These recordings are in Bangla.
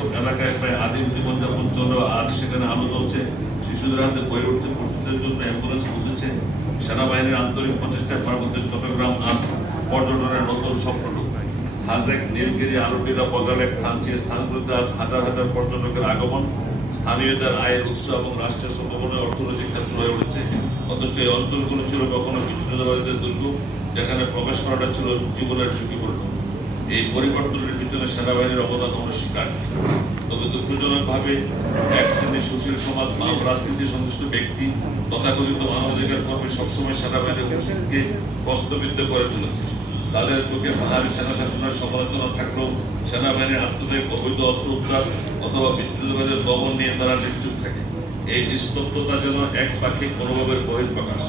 যেসব এলাকায় প্রায় আদিম জীবনযাপন চলো, আজ সেখানে আলো জ্বলছে। শিশুদের হাতে বই উঠতে প্রস্তুতের জন্য অ্যাম্বুলেন্স পৌঁছেছে। সেনাবাহিনীর আন্তরিক প্রচেষ্টায় পার্বত্য চট্টগ্রাম আজ পর্যটনের নতুন স্বপ্ন ঢুকবে। হাজেক, নীলগিরি, আলুটিরা, বগালে, খাঞ্চি স্থানগুলোতে আজ হাজার হাজার পর্যটকের আগমন। স্থানীয়দের আয়ের উৎস এবং রাষ্ট্রের সম্ভাবনায় অর্থনৈতিক ক্ষেত্র হয়ে উঠেছে। অথচ এই অঞ্চলগুলো ছিল কখনো বিচ্ছিন্নতাবাদীদের দুর্গ, যেখানে প্রবেশ করাটা ছিল জীবনের ঝুঁকিপূর্ণ। এই পরিবর্তনের পিছনে সেনাবাহিনীর অবদান অনস্বীকার্য। তবে দুঃখজনকভাবে এক শ্রেণীর সুশীল সমাজ, মানব রাজনীতি সংশ্লিষ্ট ব্যক্তি, তথাকথিত মানবাধিকার কর্মী সবসময় সেনাবাহিনীর উপস্থিতিকে প্রশ্নবিদ্ধ করে তুলেছে। তাদের চোখে পাহাড়ি সেনা শাসনের সমালোচনা থাকলেও সেনাবাহিনীর আত্মত্যাগ, অবৈধ অস্ত্র উদ্ধার অথবা বিচ্ছিন্নতাবাদের দমন নিয়ে তারা নিশ্চুপ থাকে। এই নিস্তব্ধতা যেন এক পাক্ষিক মনোভাবের বহিঃপ্রকাশ।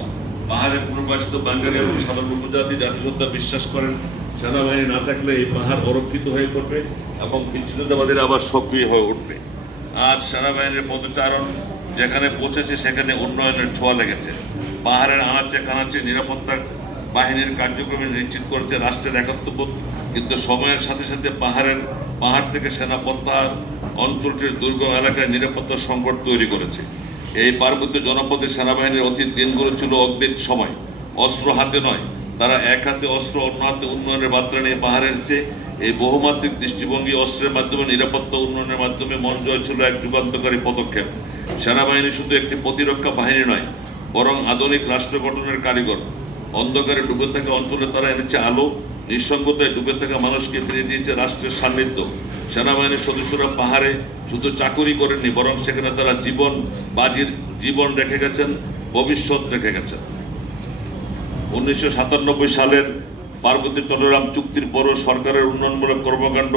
পাহাড়ে পুনর্বাসিত বাঙালি এবং সাধারণ উপজাতি জাতিসত্তা বিশ্বাস করেন সেনাবাহিনী না থাকলে এই পাহাড় অরক্ষিত হয়ে পড়বে এবং বিচ্ছিন্নতাবাদীরা আবার সক্রিয় হয়ে উঠবে। আজ সেনাবাহিনীর পদচারণ যেখানে পৌঁছেছে সেখানে উন্নয়নের ছোঁয়া লেগেছে। পাহাড়ের আনাচে কানাচে নিরাপত্তা বাহিনীর কার্যক্রমে নিশ্চিত করতে রাষ্ট্রের একাত্মবোধ, কিন্তু সময়ের সাথে সাথে পাহাড় থেকে সেনা প্রত্যাহার অঞ্চলটির দুর্গম এলাকায় নিরাপত্তা সংকট তৈরি করেছে। এই পার্বত্য জনপদে সেনাবাহিনীর অতীত দিনগুলো ছিল অগ্নির সময়। অস্ত্র হাতে নয়, তারা এক হাতে অস্ত্র, অন্য হাতে উন্নয়নের বার্তা নিয়ে পাহাড়ে এসেছে। এই বহুমাত্রিক দৃষ্টিভঙ্গি, অস্ত্রের মাধ্যমে নিরাপত্তা উন্নয়নের মাধ্যমে মন জয় ছিল এক যুগান্তকারী পদক্ষেপ। সেনাবাহিনী শুধু একটি প্রতিরক্ষা বাহিনী নয়, বরং আধুনিক রাষ্ট্র গঠনের কারিগর। অন্ধকারে ডুবে থাকা অঞ্চলে তারা এনেছে আলো, নিঃসঙ্গতায় ডুবে থাকা মানুষকে ফিরিয়ে দিয়েছে রাষ্ট্রের সান্নিধ্য। সেনাবাহিনীর সদস্যরা পাহাড়ে শুধু চাকুরি করেননি, বরং সেখানে তারা জীবন রেখে গেছেন, ভবিষ্যৎ রেখে গেছেন। 1997 সালের পার্বত্য চট্টগ্রাম চুক্তির পরও সরকারের উন্নয়নমূলক কর্মকাণ্ড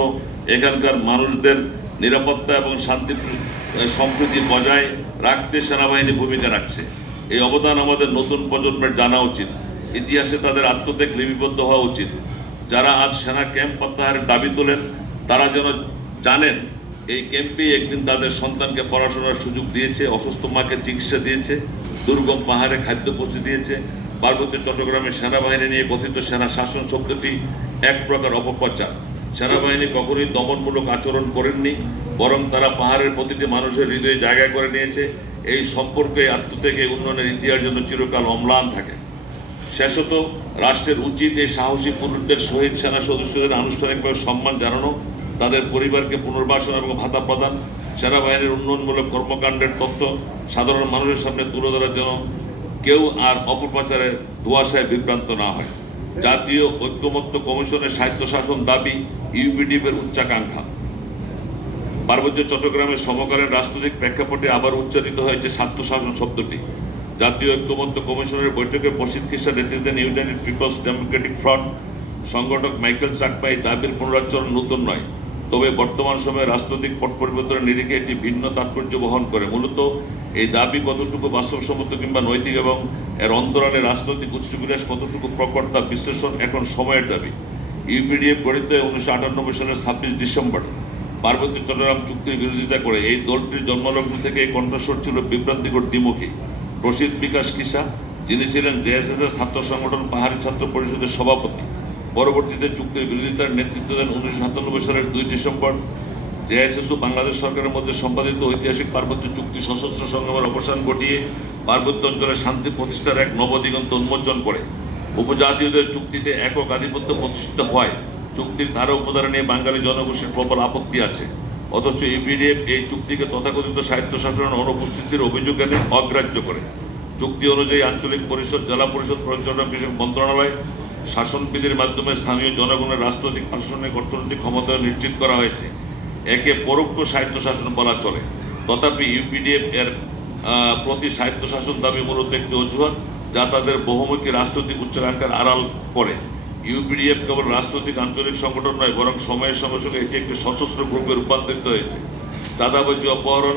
এখানকার মানুষদের নিরাপত্তা এবং শান্তি সম্প্রীতি বজায় রাখতে সেনাবাহিনী ভূমিকা রাখছে। এই অবদান আমাদের নতুন প্রজন্মের জানা উচিত। ইতিহাসে তাদের আত্মত্যাগ লিপিবদ্ধ হওয়া উচিত। যারা আজ সেনা ক্যাম্প প্রত্যাহারের দাবি তোলেন তারা যেন জানেন এই ক্যাম্পেই একদিন তাদের সন্তানকে পড়াশোনার সুযোগ দিয়েছে, অসুস্থ মাকে চিকিৎসা দিয়েছে, দুর্গম পাহাড়ে খাদ্য পৌঁছে দিয়েছে। পার্বত্য চট্টগ্রামে সেনাবাহিনী নিয়ে কথিত সেনা শাসন শব্দটি এক প্রকার অপপ্রচার। সেনাবাহিনী কখনোই দমনমূলক আচরণ করেননি, বরং তারা পাহাড়ের প্রতিটি মানুষের হৃদয়ে জায়গা করে নিয়েছে। এই সম্পর্কে আত্মত্যাগে উন্নয়নের ইতিহাস জন্য চিরকাল অম্লান থাকে। শেষত রাষ্ট্রের উচিত এই সাহসী পুরুষদের শহীদ সেনা সদস্যদের আনুষ্ঠানিকভাবে সম্মান জানানো, তাদের পরিবারকে পুনর্বাসন এবং ভাতা প্রদান, সেনাবাহিনীর উন্নয়নমূলক কর্মকাণ্ডের তথ্য সাধারণ মানুষের সামনে তুলে ধরার জন্য কেউ আর অপপ্রচারে ধোঁয়াশায় বিভ্রান্ত না হয়। জাতীয় ঐক্যমত্য কমিশনের স্বায়ত্তশাসন দাবি ইউপিডিএফের উচ্চাকাঙ্ক্ষা। পার্বত্য চট্টগ্রামের সমকালীন রাজনৈতিক প্রেক্ষাপটে আবার উচ্চারিত হয়েছে স্বায়ত্তশাসন শব্দটি। জাতীয় ঐক্যমত্য কমিশনের বৈঠকে বশির খিসা নেতৃত্বে ইউনাইটেড পিপলস ডেমোক্রেটিক ফ্রন্ট সংগঠক মাইকেল চাকমা এই দাবির পুনরাচরণ নতুন নয়, তবে বর্তমান সময়ে রাজনৈতিক পট পরিবর্তনের নিরিখে এটি ভিন্ন তাৎপর্য বহন করে। মূলত এই দাবি কতটুকু বাস্তবসম্মত কিংবা নৈতিক এবং এর অন্তরালে রাজনৈতিক উচ্চবিলাস কতটুকু প্রকট তা বিশ্লেষণ এখন সময়ের দাবি। ইউপিডিএফ গঠিত 1998 সালের 26 ডিসেম্বর পার্বত্য চট্টগ্রাম চুক্তির বিরোধিতা করে। এই দলটির জন্মলগ্ন থেকে এই কণ্ঠস্বর ছিল বিভ্রান্তিকর দ্বিমুখী। রশিদ বিকাশ কিসা, যিনি ছিলেন জেএসএসের ছাত্র সংগঠন পাহাড়ি ছাত্র পরিষদের সভাপতি, পরবর্তীতে চুক্তির বিরোধিতার নেতৃত্ব দেন। 1997 সালের 2 ডিসেম্বর জেএসএস ও বাংলাদেশ সরকারের মধ্যে সম্পাদিত ঐতিহাসিক পার্বত্য চুক্তি সশস্ত্র সংগ্রামের অবসান ঘটিয়ে পার্বত্য অঞ্চলে শান্তি প্রতিষ্ঠার এক নবদিগন্ত উন্মোচন করে। উপজাতীয়দের চুক্তিতে একক আধিপত্য প্রতিষ্ঠিত হয়। চুক্তির ধারা উপধারা নিয়ে বাঙালি জনগোষ্ঠীর প্রবল আপত্তি আছে, অথচ ইউপিডিএফ এই চুক্তিকে তথাকথিত স্বায়ত্তশাসনের অনুপস্থিতির অভিযোগ এনে অগ্রাহ্য করে। চুক্তি অনুযায়ী আঞ্চলিক পরিষদ, জেলা পরিষদ, পর্যটন বিষয়ক মন্ত্রণালয় শাসনবিধির মাধ্যমে স্থানীয় জনগণের রাজনৈতিক, প্রশাসনিক, অর্থনৈতিক ক্ষমতা নিশ্চিত করা হয়েছে। একে পরোক্ষ স্বায়ত্তশাসন বলা চলে। তথাপি ইউপিডিএফ এর প্রতি স্বায়ত্তশাসন দাবি মূলত একটি অজুহাত, যা তাদের বহুমুখী রাজনৈতিক উচ্চাকাঙ্ক্ষার আড়াল করে। ইউপিডিএফ কেবল রাজনৈতিক আঞ্চলিক সংগঠন নয়, বরং সময়ের সঙ্গে সঙ্গে এটি একটি সশস্ত্র গ্রুপে রূপান্তরিত হয়েছে। চাঁদাবাজি, অপহরণ,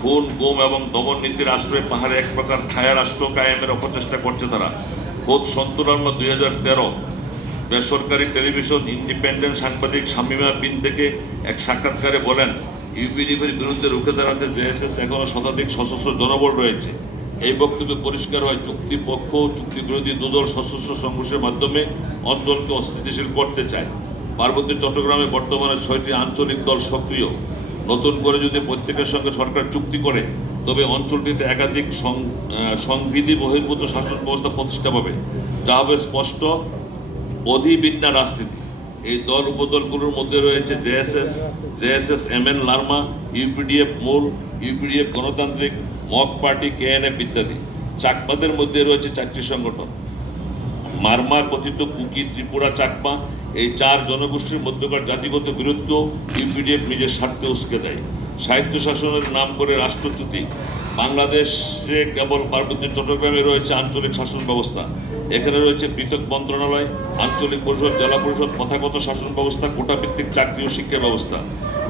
খুন, গুম এবং দমন নীতির আশ্রয়ে পাহাড়ে এক প্রকার ছায়া রাষ্ট্র কায়েমের অপচেষ্টা করছে তারা। খোদ সন্তুরান্ন 2013 বেসরকারি টেলিভিশন ইন্ডিপেন্ডেন্ট সাংবাদিক শামিমা বিন থেকে এক সাক্ষাৎকারে বলেন, ইউপিডিএফের বিরুদ্ধে রুখে দাঁড়াতে জেএসএস এখনো শতাধিক সশস্ত্র জনবল রয়েছে। এই বক্তব্যে পরিষ্কার হয় চুক্তি পক্ষ ও চুক্তি বিরোধী দুদল সশস্ত্র সংঘর্ষের মাধ্যমে অঞ্চলকে অস্থিতিশীল করতে চায়। পার্বত্য চট্টগ্রামে বর্তমানে 6টি আঞ্চলিক দল সক্রিয়। নতুন করে যদি প্রত্যেকের সঙ্গে সরকার চুক্তি করে তবে অঞ্চলটিতে একাধিক সংবিধি বহির্ভূত শাসন ব্যবস্থা প্রতিষ্ঠা পাবে, যা হবে স্পষ্ট অধিবিন্যা রাজনীতি। এই দল উপদলগুলোর মধ্যে রয়েছে জেএসএস এমএন লার্মা, ইউপিডিএফ মূল, ইউপিডিএফ গণতান্ত্রিক, মক পার্টি, কেএনএফ ইত্যাদি। চাকমাদের মধ্যে রয়েছে 4টি সংগঠন, মারমা, কথিত কুকি, ত্রিপুরা চাকমা। এই 4 জনগোষ্ঠীর মধ্যকার জাতিগত বিরুদ্ধ ইউপিডিএফ নিজের স্বার্থে উস্কে দেয়। সাহিত্য শাসনের নাম করে রাষ্ট্রচ্যুতি। বাংলাদেশে কেবল পার্বত্য চট্টগ্রামে রয়েছে আঞ্চলিক শাসন ব্যবস্থা। এখানে রয়েছে পৃথক মন্ত্রণালয়, আঞ্চলিক পরিষদ, জেলা পরিষদ, প্রথাগত শাসন ব্যবস্থা, কোটাভিত্তিক চাকরি ও শিক্ষা ব্যবস্থা।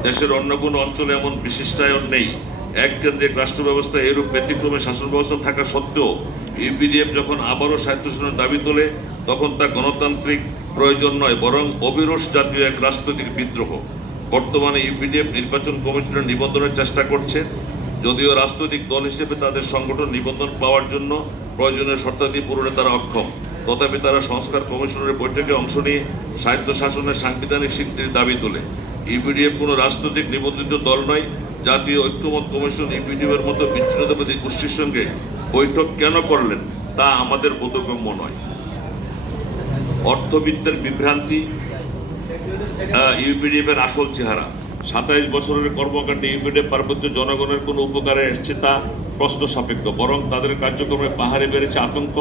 দেশের অন্য কোনো অঞ্চলে এমন বিশিষ্টায়ন নেই। এক কেন্দ্রিক রাষ্ট্র ব্যবস্থা এরূপ ব্যতিক্রমে শাসন ব্যবস্থা থাকা সত্ত্বেও ইউপিডিএফ যখন আবারও স্বায়ত্তশাসনের দাবি তোলে তখন তা গণতান্ত্রিক প্রয়োজন নয়, বরং অবিরোষ জাতীয় এক রাজনৈতিক বিদ্রোহ। বর্তমানে ইউপিডিএফ নির্বাচন কমিশনের নিবন্ধনের চেষ্টা করছে, যদিও রাজনৈতিক দল হিসেবে তাদের সংগঠন নিবন্ধন পাওয়ার জন্য প্রয়োজনীয় শর্তাদি পূরণে তারা অক্ষম। তথাপি তারা সংস্কার কমিশনের বৈঠকে অংশ নিয়ে স্বায়ত্তশাসনের সাংবিধানিক স্বীকৃতির দাবি তোলে। ইউপিডিএফ কোনো রাজনৈতিক নিবন্ধিত দল নয়। জাতীয় ঐক্যমত কমিশন ইউপিডিএফের মতো বিচ্ছিন্নতাবাদী গোষ্ঠীর সঙ্গে বৈঠক কেন করলেন তা আমাদের বোধগম্য নয়। অর্থবিত্তের বিভ্রান্তি ইউপিডিএফের আসল চেহারা। 27 বছরের কর্মকাণ্ডে ইউপিডিএফ পার্বত্য জনগণের কোনো উপকারে এসছে তা প্রশ্ন সাপেক্ষ, বরং তাদের কার্যক্রমে পাহাড়ে বেড়েছে আতঙ্ক,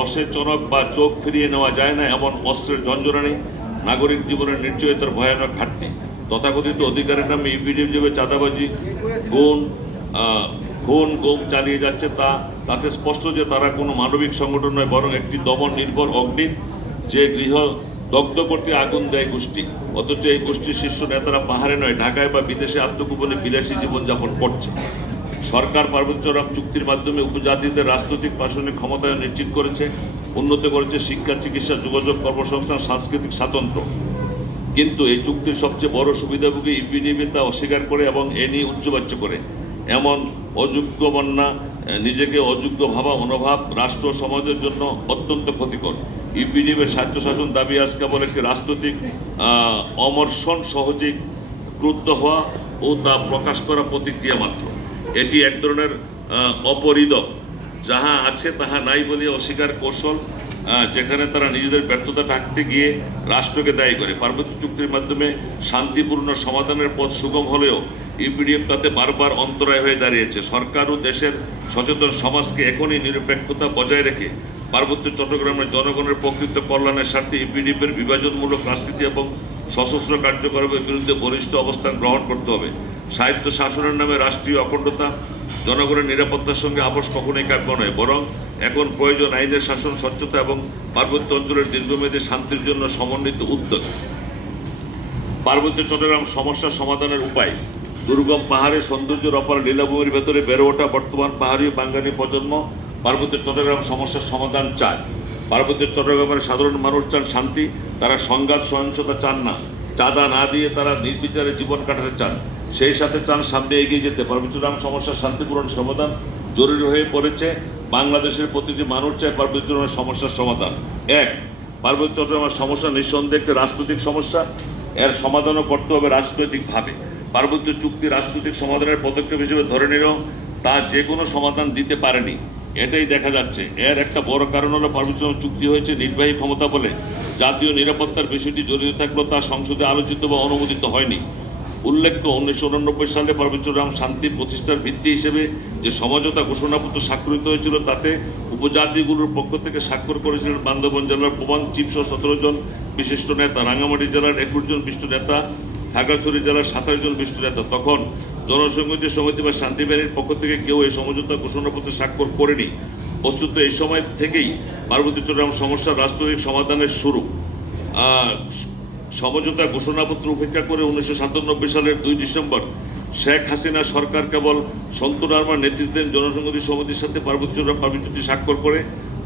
অসচেতনক বা চোখ ফিরিয়ে নেওয়া যায় না এমন অস্ত্রের ঝঞ্ঝরানি, নাগরিক জীবনের নিশ্চয়তার ভয়ানক ঘাটতি। তথাকথিত অধিকারের নামে ইউপিডিএফ যেভাবে চাঁদাবাজি, খুন গুম চালিয়ে যাচ্ছে তাতে স্পষ্ট যে তারা কোনো মানবিক সংগঠন নয়, বরং একটি দমন নির্ভর অগ্নি, যে গৃহ দগ্ধ করতে আগুন দেয় গোষ্ঠী। অথচ এই গোষ্ঠীর শীর্ষ নেতারা পাহাড়ে নয়, ঢাকায় বা বিদেশে আত্মগোপনে বিলাসী জীবনযাপন করছে। সরকার পার্বত্য চট্টগ্রাম চুক্তির মাধ্যমে উপজাতিদের রাজনৈতিক প্রশাসনিক ক্ষমতায়ন নিশ্চিত করেছে, উন্নত করেছে শিক্ষা, চিকিৎসা, যোগাযোগ, কর্মসংস্থান, সাংস্কৃতিক স্বাতন্ত্র্য। কিন্তু এই চুক্তির সবচেয়ে বড় সুবিধাভোগী ইউপিডিএফ তা অস্বীকার করে এবং এ নিয়ে উচ্চবাচ্য করে। এমন অযোগ্য বন্যা, নিজেকে অযোগ্য ভাবা মনোভাব রাষ্ট্র সমাজের জন্য অত্যন্ত ক্ষতিকর। ইউপিডিএফের স্বায়ত্তশাসন দাবি আজ কেবল একটি রাজনৈতিক অমর্ষণ, সহজে ক্রুদ্ধ হওয়া ও তা প্রকাশ করা প্রতিক্রিয়া মাত্র। এটি এক ধরনের অপরিদক, যাহা আছে তাহা নাই বলে অস্বীকার কৌশল, যেখানে তারা নিজেদের ব্যর্থতা ঢাকতে গিয়ে রাষ্ট্রকে দায়ী করে। পার্বত্য চুক্তির মাধ্যমে শান্তিপূর্ণ সমাধানের পথ সুগম হলেও ইউপিডিএফ তাতে বারবার অন্তরায় হয়ে দাঁড়িয়েছে। সরকার ও দেশের সচেতন সমাজকে এখনই নিরপেক্ষতা বজায় রেখে পার্বত্য চট্টগ্রামের জনগণের প্রকৃত কল্যাণের স্বার্থে ইউপিডিএফের বিভাজনমূলক রাজনীতি এবং সশস্ত্র কার্যকলাপের বিরুদ্ধে বলিষ্ঠ অবস্থান গ্রহণ করতে হবে। সাহিত্য শাসনের নামে রাষ্ট্রীয় অখণ্ডতা, জনগণের নিরাপত্তার সঙ্গে আপোষ কখনোই কাম্য নয়, বরং এখন প্রয়োজন আইনের শাসন, স্বচ্ছতা এবং পার্বত্য অঞ্চলের দীর্ঘমেয়াদী শান্তির জন্য সমন্বিত উদ্যোগ। পার্বত্য চট্টগ্রাম সমস্যার সমাধানের উপায়। দুর্গম পাহাড়ের সৌন্দর্যের অপার লীলাভূমির ভেতরে বেড়ে ওঠা বর্তমান পাহাড়ি বাঙালি প্রজন্ম পার্বত্য চট্টগ্রাম সমস্যার সমাধান চায়। পার্বত্য চট্টগ্রামের সাধারণ মানুষ চান শান্তি, তারা সংঘাত সহিংসতা চান না। চাঁদা না দিয়ে তারা নির্বিচারে জীবন কাটাতে চান, সেই সাথে চান সামনে এগিয়ে যেতে। পার্বত্য চট্টগ্রাম সমস্যার শান্তিপূর্ণ সমাধান জরুরি হয়ে পড়েছে। বাংলাদেশের প্রতিটি মানুষ চায় পার্বত্য চট্টগ্রামের সমস্যার সমাধান। এক, পার্বত্য চট্টগ্রামের সমস্যা নিঃসন্দেহে একটি রাজনৈতিক সমস্যা, এর সমাধানও করতে হবে রাজনৈতিকভাবে। পার্বত্য চুক্তি রাজনৈতিক সমাধানের পদক্ষেপ হিসেবে ধরে নিলেও তা যে কোনো সমাধান দিতে পারেনি, এটাই দেখা যাচ্ছে। এর একটা বড় কারণ হলো পার্বত্য চুক্তি হয়েছে নির্বাহী ক্ষমতা বলে। জাতীয় নিরাপত্তার বিষয়টি জড়িত থাকলেও তা সংসদে আলোচিত বা অনুমোদিত হয়নি। উল্লেখ্য, 1989 সালে পার্বত্য চট্টগ্রাম শান্তি প্রতিষ্ঠার ভিত্তি হিসেবে যে সমঝোতা ঘোষণাপত্র স্বাক্ষরিত হয়েছিল তাতে উপজাতিগুলোর পক্ষ থেকে স্বাক্ষর করেছিলেন বান্দরবান জেলার প্রধান চিফ সহ 17 জন বিশিষ্ট নেতা, রাঙ্গামাটি জেলার 21 জন বিশিষ্ট নেতা, খাগড়াছড়ি জেলার 27 জন বিশিষ্ট নেতা। তখন জনসংহতি সমিতি বা শান্তি বাহিনীর পক্ষ থেকে কেউ এই সমঝোতা ঘোষণাপত্রে স্বাক্ষর করেনি। বস্তুত এই সময় থেকেই পার্বত্য চট্টগ্রাম সমস্যার রাজনৈতিক সমাধানের শুরু। সমঝোতা ঘোষণাপত্র উপেক্ষা করে 1997 সালের 2 ডিসেম্বর শেখ হাসিনা সরকার কেবল সন্তু রার্মার নেতৃত্বে জনসংহতি সমিতির সাথে পার্বত্য চট্টগ্রাম চুক্তি স্বাক্ষর করে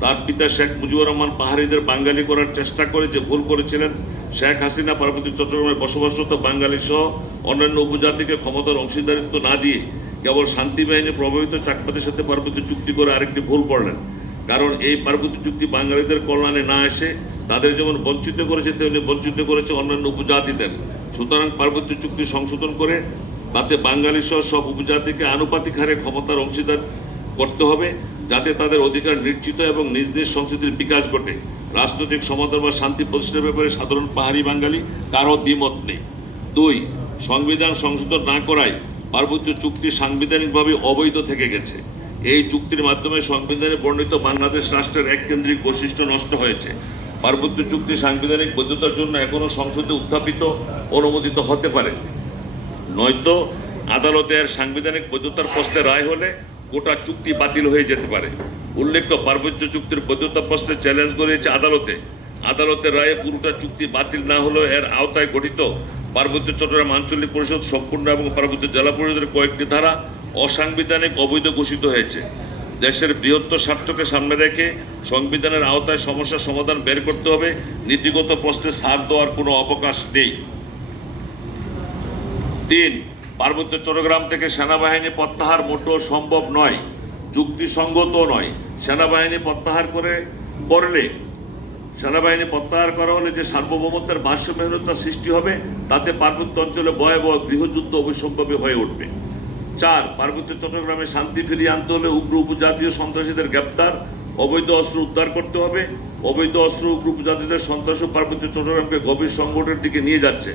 তার পিতা শেখ মুজিবুর রহমান পাহাড়িদের বাঙালি করার চেষ্টা করে যে ভুল করেছিলেন। শেখ হাসিনা পার্বত্য চট্টগ্রামে বসবাসরত বাঙালি সহ অন্যান্য উপজাতিকে ক্ষমতার অংশীদারিত্ব না দিয়ে কেবল শান্তি বাহিনী প্রভাবিত চাকমাদের সাথে পার্বত্য চুক্তি করে আরেকটি ভুল করলেন। কারণ এই পার্বত্য চুক্তি বাঙালিদের কল্যাণে না এসে তাদের যেমন বঞ্চিত করেছে তেমনি বঞ্চিত করেছে অন্যান্য উপজাতিদের। সুতরাং পার্বত্য চুক্তি সংশোধন করে তাতে বাঙালি সহ সব উপজাতিকে আনুপাতিক হারে ক্ষমতার অংশীদার করতে হবে, যাতে তাদের অধিকার নিশ্চিত এবং নিজ নিজ সংস্কৃতির বিকাশ ঘটে। রাজনৈতিক সমাধান বা শান্তি প্রতিষ্ঠার ব্যাপারে সাধারণ পাহাড়ি বাঙালি কারো দ্বিমত নেই। 2, সংবিধান সংশোধন না করায় পার্বত্য চুক্তি সাংবিধানিকভাবে অবৈধ থেকে গেছে। এই চুক্তির মাধ্যমে সংবিধানে বর্ণিত বাংলাদেশ রাষ্ট্রের এককেন্দ্রিক বৈশিষ্ট্য নষ্ট হয়েছে। পার্বত্য চুক্তি সাংবিধানিক বৈধতার জন্য এখনো সংসদে উত্থাপিত অনুমোদিত হতে পারে, নয়তো আদালতে এর সাংবিধানিক বৈধতার প্রশ্নে রায় হলে গোটা চুক্তি বাতিল হয়ে যেতে পারে। উল্লেখ্য, পার্বত্য চুক্তির বৈধতা প্রশ্নে চ্যালেঞ্জ করেছে আদালতে। আদালতের রায়ে পুরোটা চুক্তি বাতিল না হলেও এর আওতায় গঠিত পার্বত্য চট্টগ্রাম আঞ্চলিক পরিষদ সম্পূর্ণ এবং পার্বত্য জেলা পরিষদের কয়েকটি ধারা অসাংবিধানিক অবৈধ ঘোষিত হয়েছে। দেশের বৃহত্তর স্বার্থকে সামনে রেখে সংবিধানের আওতায় সমস্যার সমাধান বের করতে হবে। নীতিগত প্রশ্নে ছাড় দেওয়ার কোনো অবকাশ নেই। 3, পার্বত্য চট্টগ্রাম থেকে সেনাবাহিনী প্রত্যাহার মোটেও সম্ভব নয়, যুক্তিসঙ্গত নয়। সেনাবাহিনী প্রত্যাহার করা হলে যে সার্বভৌমত্বের ভারসাম্যহীনতা সৃষ্টি হবে, তাতে পার্বত্য অঞ্চলে ভয়াবহ গৃহযুদ্ধ অবিসম্ভাবী হয়ে উঠবে। 4, পার্বত্য চট্টগ্রামে শান্তি ফিরিয়ে আনতে হলে উগ্র উপজাতীয় সন্ত্রাসীদের গ্রেপ্তার, অবৈধ অস্ত্র উদ্ধার করতে হবে। অবৈধ অস্ত্র উগ্র উপজাতিদের সন্ত্রাস পার্বত্য চট্টগ্রামকে গভীর সংকটের দিকে নিয়ে যাচ্ছে।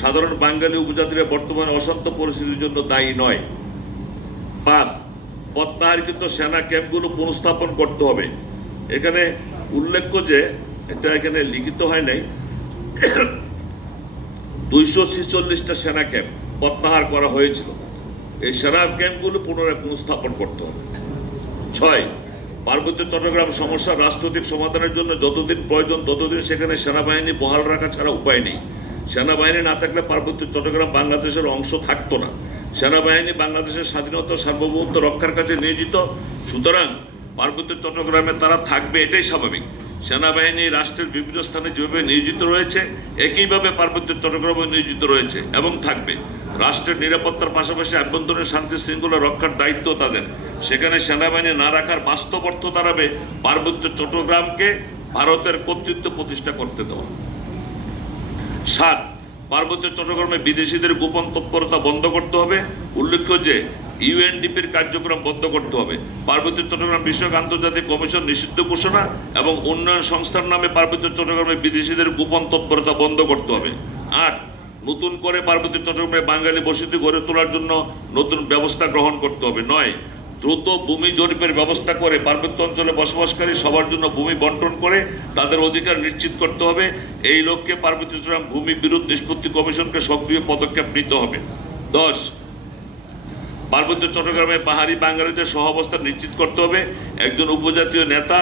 সাধারণ বাঙালি উপজাতিরা বর্তমানে অশান্ত পরিস্থিতির জন্য দায়ী নয়। 5, প্রত্যাহারকৃত সেনা ক্যাম্পগুলো পুনঃস্থাপন করতে হবে। এখানে উল্লেখ্য যে এটা এখানে লিখিত হয় নাই, 246টা সেনা ক্যাম্প প্রত্যাহার করা হয়েছিল। এই সেনা ক্যাম্পগুলো পুনরায় পুনঃস্থাপন করতে হবে। 6, পার্বত্য চট্টগ্রাম সমস্যার রাজনৈতিক সমাধানের জন্য যতদিন প্রয়োজন ততদিন সেখানে সেনাবাহিনী বহাল রাখা ছাড়া উপায় নেই। সেনাবাহিনী না থাকলে পার্বত্য চট্টগ্রাম বাংলাদেশের অংশ থাকতো না। সেনাবাহিনী বাংলাদেশের স্বাধীনতা সার্বভৌমত্ব রক্ষার কাজে নিয়োজিত, সুতরাং পার্বত্য চট্টগ্রামে তারা থাকবে, এটাই স্বাভাবিক। সেনাবাহিনী রাষ্ট্রের বিভিন্ন স্থানে যেভাবে নিয়োজিত রয়েছে একইভাবে পার্বত্য চট্টগ্রামে নিয়োজিত রয়েছে এবং থাকবে। রাষ্ট্রের নিরাপত্তার পাশাপাশি আভ্যন্তরীণ শান্তি শৃঙ্খলা রক্ষার দায়িত্ব তাদের। সেখানে সেনাবাহিনী না রাখার বাস্তব অর্থ দাঁড়াবে পার্বত্য চট্টগ্রামকে ভারতের কর্তৃত্ব প্রতিষ্ঠা করতে দেওয়া। 7, পার্বত্য চট্টগ্রামে বিদেশিদের গোপন তৎপরতা বন্ধ করতে হবে। উল্লেখ্য যে ইউএনডিপির কার্যক্রম বন্ধ করতে হবে। পার্বত্য চট্টগ্রাম বিষয়ক আন্তর্জাতিক কমিশন নিষিদ্ধ ঘোষণা এবং উন্নয়ন সংস্থার নামে পার্বত্য চট্টগ্রামে বিদেশিদের গোপন তৎপরতা বন্ধ করতে হবে। 8, নতুন করে পার্বত্য চট্টগ্রামে বাঙালি বসতি গড়ে তোলার জন্য নতুন ব্যবস্থা গ্রহণ করতে হবে। 9, দ্রুত ভূমি জরিপের ব্যবস্থা করে পার্বত্য অঞ্চলে বসবাসকারী সবার জন্য ভূমি বন্টন করে তাদের অধিকার নিশ্চিত করতে হবে। এই লক্ষ্যে পার্বত্য চট্টগ্রাম ভূমি বিরোধ নিষ্পত্তি কমিশনকে সক্রিয় পদক্ষেপ নিতে হবে। 10, পার্বত্য চট্টগ্রামে পাহাড়ি বাঙালিদের সহাবস্থান নিশ্চিত করতে হবে। একজন উপজাতীয় নেতা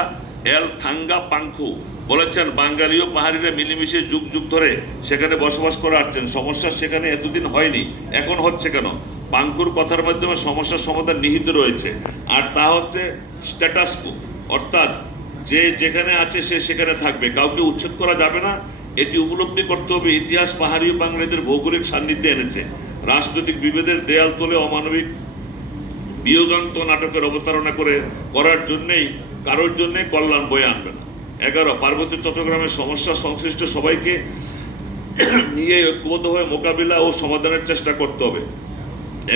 এল থাঙ্গা পাংখু বলেছেন, বাঙালি ও পাহাড়িরা মিলেমিশে যুগ যুগ ধরে সেখানে বসবাস করে আসছেন। সমস্যা সেখানে এতদিন হয়নি, এখন হচ্ছে কেন? পাংখুর কথার মাধ্যমে সমস্যার সমাধান নিহিত রয়েছে, আর তা হচ্ছে স্ট্যাটাস কো, অর্থাৎ যে যেখানে আছে সে সেখানে থাকবে, কাউকে উচ্ছেদ করা যাবে না। এটি উপলব্ধি করতে হবে ইতিহাস পাহাড়ি ও বাঙালিদের ভৌগোলিক সান্নিধ্যে এনেছে। রাজনৈতিক বিভেদের দেয়াল তোলে অমানবিক বিয়োগান্ত নাটকের অবতারণা করার জন্যেই কারোর জন্যই কল্যাণ বয়ে আনবে না। 11, পার্বত্য চট্টগ্রামের সমস্যা সংশ্লিষ্ট সবাইকে নিয়ে ঐক্যবদ্ধ হয়ে মোকাবিলা ও সমাধানের চেষ্টা করতে হবে।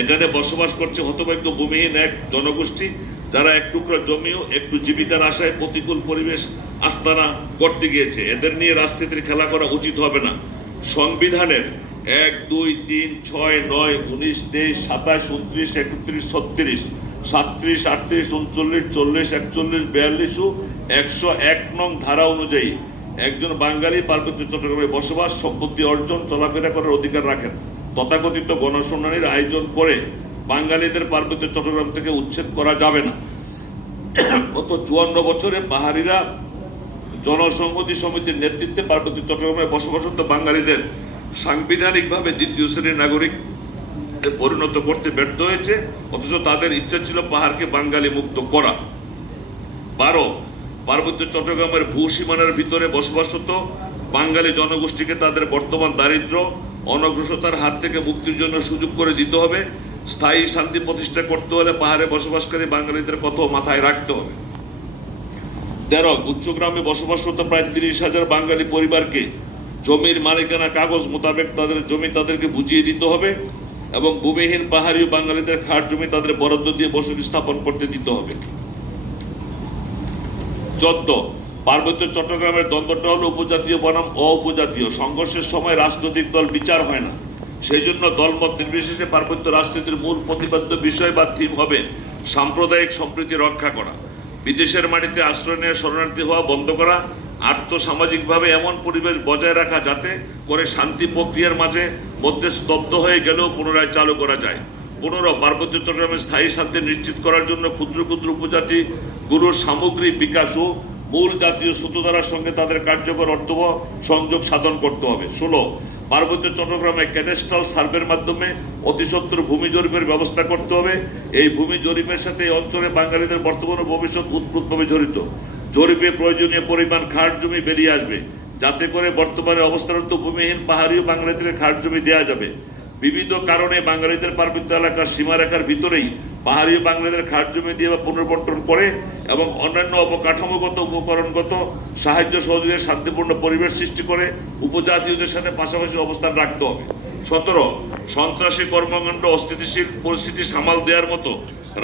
এখানে বসবাস করছে হতভাগ্য ভূমিহীন এক জনগোষ্ঠী, যারা এক টুকরো জমিও একটু জীবিকার আশায় প্রতিকূল পরিবেশ আস্তানা করতে গিয়েছে। এদের নিয়ে রাজনীতির খেলা করা উচিত হবে না। সংবিধানের 1, 2, 3, 6, 9, 19, 23, 27, 29, 31, 36, 37, 38, 39, 40, 41, 42 ও 101 নং ধারা অনুযায়ী একজন বাঙালি পার্বত্য চট্টগ্রামে বসবাস, সম্পত্তি অর্জন, চলাফেরা করার অধিকার রাখেন। তথাকথিত গণশুনানির আয়োজন করে বাঙালিদের পার্বত্য চট্টগ্রাম থেকে উচ্ছেদ করা যাবে না। গত 54 বছরে পাহাড়িরা জনসংহতি সমিতির নেতৃত্বে পার্বত্য চট্টগ্রামে বসবাসরত বাঙালিদের সাংবিধানিকভাবে দ্বিতীয় শ্রেণীর নাগরিক পরিণত করতে ব্যর্থ হয়েছে, অথচ তাদের ইচ্ছা ছিল পাহাড়কে বাঙালি মুক্ত করা। 12, পার্বত্য চট্টগ্রামের ভূ সীমানার ভিতরে বসবাসরত বাঙালি জনগোষ্ঠীকে তাদের বর্তমান দারিদ্র অনগ্রসরতার হাত থেকে মুক্তির জন্য সুযোগ করে দিতে হবে। স্থায়ী শান্তি প্রতিষ্ঠা করতে হলে পাহাড়ে বসবাসকারী বাঙালিদের কথাও মাথায় রাখতে হবে। 13 গুচ্ছগ্রামে বসবাসরত প্রায় 30,000 বাঙালি পরিবারকে জমির মালিকানা কাগজ মোতাবেক তাদের জমি তাদেরকে বুঝিয়ে দিতে হবে এবং ভূমিহীন পাহাড়ি বাঙালিদের খাট জমি তাদের বরাদ্দ দিয়ে বসতি স্থাপন করতে দিতে হবে। 14 পার্বত্য চট্টগ্রামের দ্বন্দ্বটা হলো উপজাতীয় বনাম উপজাতীয়। সংঘর্ষের সময় রাজনৈতিক দল বিচার হয় না, সেই জন্য দলমত নির্বিশেষে পার্বত্য রাজনীতির মূল প্রতিপাদ্য বিষয় বা থিম হবে সাম্প্রদায়িক সম্প্রীতি রক্ষা করা, বিদেশের মাটিতে আশ্রয় নিয়ে শরণার্থী হওয়া বন্ধ করা, আর্থসামাজিকভাবে এমন পরিবেশ বজায় রাখা যাতে করে শান্তি প্রক্রিয়ার মধ্যে স্তব্ধ হয়ে গেলেও পুনরায় চালু করা যায়। 15 পার্বত্য চট্টগ্রামের স্থায়ী শান্তি নিশ্চিত করার জন্য ক্ষুদ্র ক্ষুদ্র উপজাতিগুলোর সামগ্রিক বিকাশ ও মূল জাতীয় স্রোতধারার সঙ্গে তাদের কার্যকর অর্থবহ সংযোগ সাধন করতে হবে। 16 পার্বত্য চট্টগ্রামে ক্যাডাস্ট্রাল সার্ভের মাধ্যমে অতি সত্বর ভূমি জরিপের ব্যবস্থা করতে হবে। এই ভূমি জরিপের সাথে এই অঞ্চলে বাঙালিদের বর্তমান ও ভবিষ্যৎ ওতপ্রোতভাবে জড়িত। জরিপে প্রয়োজনীয় পরিমাণ খাট জমি বেরিয়ে আসবে, যাতে করে বর্তমানে অবস্থানরত ভূমিহীন পাহাড়ি বাঙালিদের খাট জমি দেওয়া যাবে। বিবিধ কারণে বাঙালিদের পার্বত্য এলাকার সীমারেখার ভিতরেই পাহাড়ি বাঙালিদের খাট জমি দিয়ে বা পুনর্বন্টন করে এবং অন্যান্য অবকাঠামোগত উপকরণগত সাহায্য সহযোগের শান্তিপূর্ণ পরিবেশ সৃষ্টি করে উপজাতীয়দের সাথে পাশাপাশি অবস্থান রাখতে হবে। 17 সন্ত্রাসী কর্মকাণ্ড অস্থিতিশীল পরিস্থিতি সামাল দেওয়ার মতো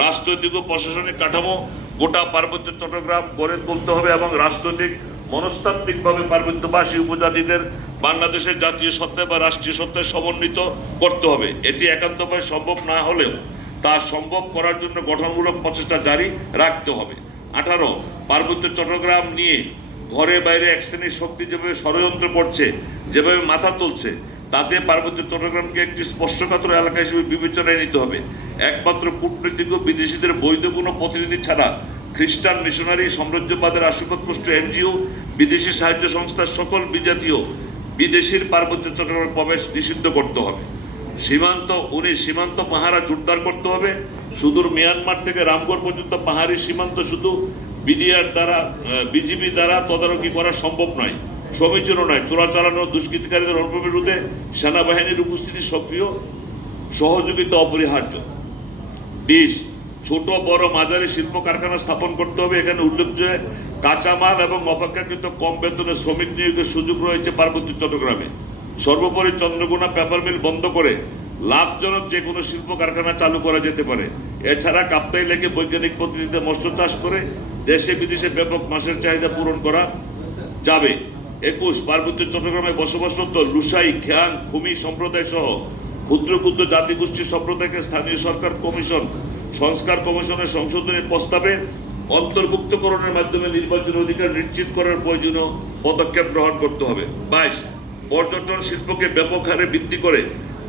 রাজনৈতিক ও প্রশাসনিক কাঠামো গোটা পার্বত্য চট্টগ্রাম গড়ে তুলতে হবে এবং রাজনৈতিক মনস্তাত্ত্বিকভাবে পার্বত্যবাসী উপজাতিদের বাংলাদেশের জাতীয় সত্তা বা রাষ্ট্রীয় সত্তায় সমন্বিত করতে হবে। এটি একান্তভাবে সম্ভব না হলেও তা সম্ভব করার জন্য গঠনমূলক প্রচেষ্টা জারি রাখতে হবে। 18 পার্বত্য চট্টগ্রাম নিয়ে ঘরে বাইরে এক শ্রেণীর শক্তি যেভাবে ষড়যন্ত্র করছে, যেভাবে মাথা তুলছে, তাতে পার্বত্য চট্টগ্রামকে একটি স্পর্শকাতর এলাকা হিসেবে বিবেচনায় নিতে হবে। একমাত্র কূটনৈতিক ও বিদেশিদের বৈধ কোনো প্রতিনিধি ছাড়া খ্রিস্টান মিশনারি, সাম্রাজ্যবাদের আশীর্বাদপুষ্ট এনজিও, বিদেশি সাহায্য সংস্থার সকল বিজাতীয় বিদেশির পার্বত্য চট্টগ্রামে প্রবেশ নিষিদ্ধ করতে হবে। সীমান্ত পাহারা জোরদার করতে হবে। সুদূর মিয়ানমার থেকে রামগড় পর্যন্ত পাহাড়ি সীমান্ত শুধু বিজিবি দ্বারা তদারকি করা সম্ভব নয়, সমীচীন নয়। চোরাচালানো দুষ্কৃতিকারীদের বিরুদ্ধে সেনাবাহিনীর উপস্থিতি সক্রিয় সহযোগিতা অপরিহার্য। 20 ছোট বড় মাঝারি শিল্প কারখানা স্থাপন করতে হবে। এখানে উল্লেখযোগ্য কাঁচামাল এবং অপেক্ষাকৃত কম বেতনে শ্রমিক নিয়োগের সুযোগ রয়েছে পার্বত্য চট্টগ্রামে। সর্বোপরি চন্দ্রকোনা পেপার মিল বন্ধ করে লাভজনক যে কোনো শিল্প কারখানা চালু করা যেতে পারে। এছাড়া কাপ্তাই লেকে বৈজ্ঞানিক পদ্ধতিতে মৎস্য চাষ করে দেশে বিদেশে ব্যাপক মাছের চাহিদা পূরণ করা যাবে। 21 পার্বত্য চট্টগ্রামে বসবাসরত লুসাই, খেয়াং, খুমি সম্প্রদায় সহ ক্ষুদ্র ক্ষুদ্র জাতিগোষ্ঠীর সম্প্রদায়কে স্থানীয় সরকার সংস্কার কমিশনের সংশোধনী প্রস্তাবে অন্তর্ভুক্তকরণের মাধ্যমে নির্বাচনের অধিকার নিশ্চিত করার প্রয়োজনীয় পদক্ষেপ গ্রহণ করতে হবে। 22 পর্যটন শিল্পকে ব্যাপক হারে বৃদ্ধি করে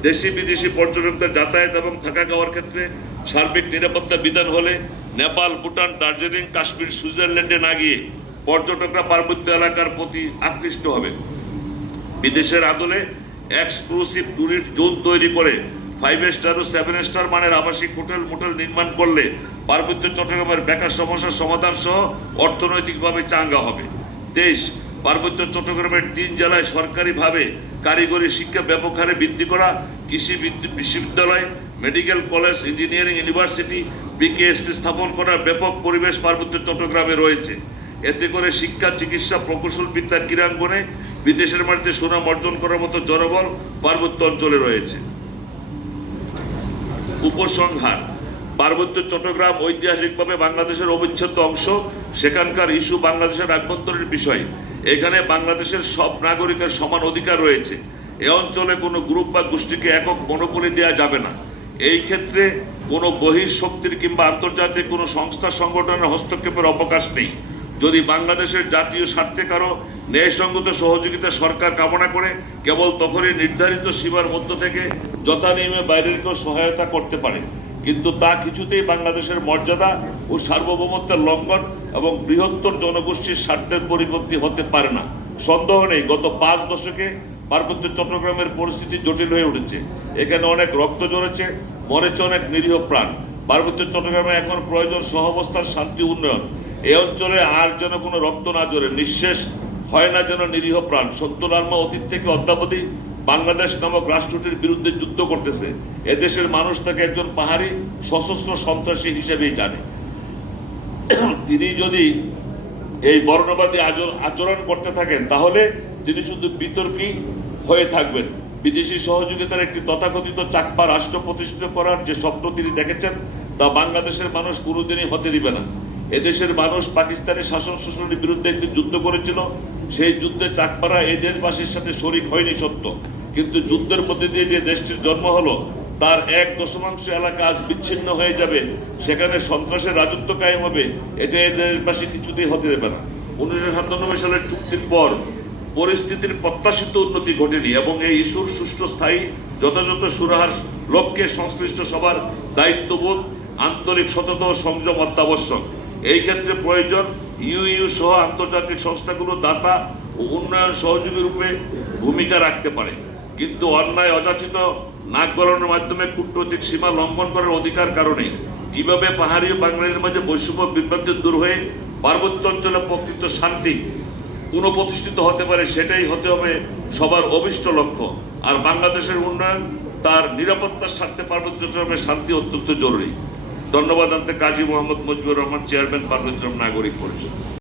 দেশি বিদেশি পর্যটকদের যাতায়াত এবং থাকা খাওয়ার ক্ষেত্রে সার্বিক নিরাপত্তা বিধান হলে নেপাল, ভুটান, দার্জিলিং, কাশ্মীর, সুইজারল্যান্ডে না গিয়ে পর্যটকরা পার্বত্য এলাকার প্রতি আকৃষ্ট হবে। বিদেশের আদলে এক্সক্লুসিভ ট্যুরিস্ট জোন তৈরি করে 5 স্টার ও 7 স্টার মানের আবাসিক মোটেল নির্মাণ করলে পার্বত্য চট্টগ্রামের বেকার সমস্যার সমাধান সহ অর্থনৈতিকভাবে চাঙ্গা হবে। 23 পার্বত্য চট্টগ্রামের 3 জেলায় সরকারিভাবে কারিগরি শিক্ষা ব্যাপক হারে বৃদ্ধি করা, কৃষি বিশ্ববিদ্যালয়, medical college, engineering university, BKSP স্থাপন করার ব্যাপক পরিবেশ পার্বত্য চট্টগ্রামে রয়েছে। এতে করে শিক্ষা, চিকিৎসা, প্রকৌশল বিদ্যা, ক্রীড়াঙ্গনে বিদেশের মাটিতে সুনাম অর্জন করার মতো জনবল পার্বত্য অঞ্চলে রয়েছে। উপসংহার: পার্বত্য চট্টগ্রাম ঐতিহাসিকভাবে বাংলাদেশের অবিচ্ছেদ্য অংশ। সেখানকার ইস্যু বাংলাদেশের আভ্যন্তরীণ বিষয়। এখানে বাংলাদেশের সব নাগরিকের সমান অধিকার রয়েছে। এ অঞ্চলে কোনো গ্রুপ বা গোষ্ঠীকে একক মনোপলি দেওয়া যাবে না। এই ক্ষেত্রে কোনো বহিঃশক্তির কিংবা আন্তর্জাতিক কোনো সংস্থা সংগঠনের হস্তক্ষেপের অবকাশ নেই। যদি বাংলাদেশের জাতীয় স্বার্থে কারো ন্যায়সঙ্গত সহযোগিতা সরকার কামনা করে, কেবল তখনই নির্ধারিত সীমার মধ্য থেকে যথানিয়মে বাইরের কেউ সহায়তা করতে পারে, কিন্তু তা কিছুতেই বাংলাদেশের মর্যাদা ও সার্বভৌমত্বের লঙ্ঘন এবং বৃহত্তর জনগোষ্ঠীর স্বার্থের পরিপন্থী হতে পারে না। সন্দেহ নেই, গত 5 দশকে পার্বত্য চট্টগ্রামের পরিস্থিতি জটিল হয়ে উঠেছে। এখানে অনেক রক্ত ঝরেছে, মরেছে অনেক নিরীহ প্রাণ। পার্বত্য চট্টগ্রামে এখন প্রয়োজন সহাবস্থান, শান্তি, উন্নয়ন। এই অঞ্চলে আর যেন কোনো রক্ত না ঝরে, নিঃশেষ হয় না যেন নিরীহ প্রাণ। সত্যনার্মা অতীত থেকে অদ্যাবধি বাংলাদেশ নামক রাষ্ট্রটির বিরুদ্ধে যুদ্ধ করতেছে। এদেশের মানুষ তাকে একজন পাহাড়ি সশস্ত্র সন্ত্রাসী হিসেবেই জানে। তিনি যদি এই বর্ণবাদী আচরণ করতে থাকেন, তাহলে তিনি শুধু বিতর্কী হয়ে থাকবেন। বিদেশি সহযোগিতার একটি তথাকথিত চাকমা রাষ্ট্র প্রতিষ্ঠিত করার যে স্বপ্ন তিনি দেখেছেন, তা বাংলাদেশের মানুষ কোনোদিনই হতে দিবে না। এদেশের মানুষ পাকিস্তানি শাসন শোষণের বিরুদ্ধে একটি যুদ্ধ করেছিল। সেই যুদ্ধে চাকমারা এই দেশবাসীর সাথে শরিক হয়নি সত্য, কিন্তু যুদ্ধের মধ্যে দিয়ে যে দেশটির জন্ম হলো, তার 1/10 এলাকা আজ বিচ্ছিন্ন হয়ে যাবে, সেখানে সন্ত্রাসের রাজত্ব কায়েম হবে, এটা এই দেশবাসী কিছুতেই হতে দেবে না। 1997 সালের চুক্তির পর পরিস্থিতির প্রত্যাশিত উন্নতি ঘটেনি এবং এই ইস্যুর সুষ্ঠু স্থায়ী যথাযথ সুরাহার লক্ষ্যে সংশ্লিষ্ট সবার দায়িত্ববোধ, আন্তরিক সততা ও সংযম অত্যাবশ্যক। এই ক্ষেত্রে প্রয়োজন ইউ সহ আন্তর্জাতিক সংস্থাগুলো দাতা ও উন্নয়ন সহযোগী রূপে ভূমিকা রাখতে পারে, কিন্তু অন্যায় অযাচিত নাক গলানোর মাধ্যমে কূটনৈতিক সীমা লঙ্ঘন করার অধিকার কারণে কিভাবে পাহাড়ি বাঙালির মাঝে বৈষম্য বিভ্রান্তি দূর হয়ে পার্বত্য অঞ্চলে প্রকৃত শান্তি পুনঃপ্রতিষ্ঠিত হতে পারে, সেটাই হতে হবে সবার অভিষ্ট লক্ষ্য। আর বাংলাদেশের উন্নয়ন, তার নিরাপত্তার স্বার্থে পার্বত্য চট্টগ্রামের শান্তি অত্যন্ত জরুরি। ধন্যবাদ। কাজী মোহাম্মদ মুজিবুর রহমান, চেয়ারম্যান, পার্বত্য নাগরিক পরিষদ।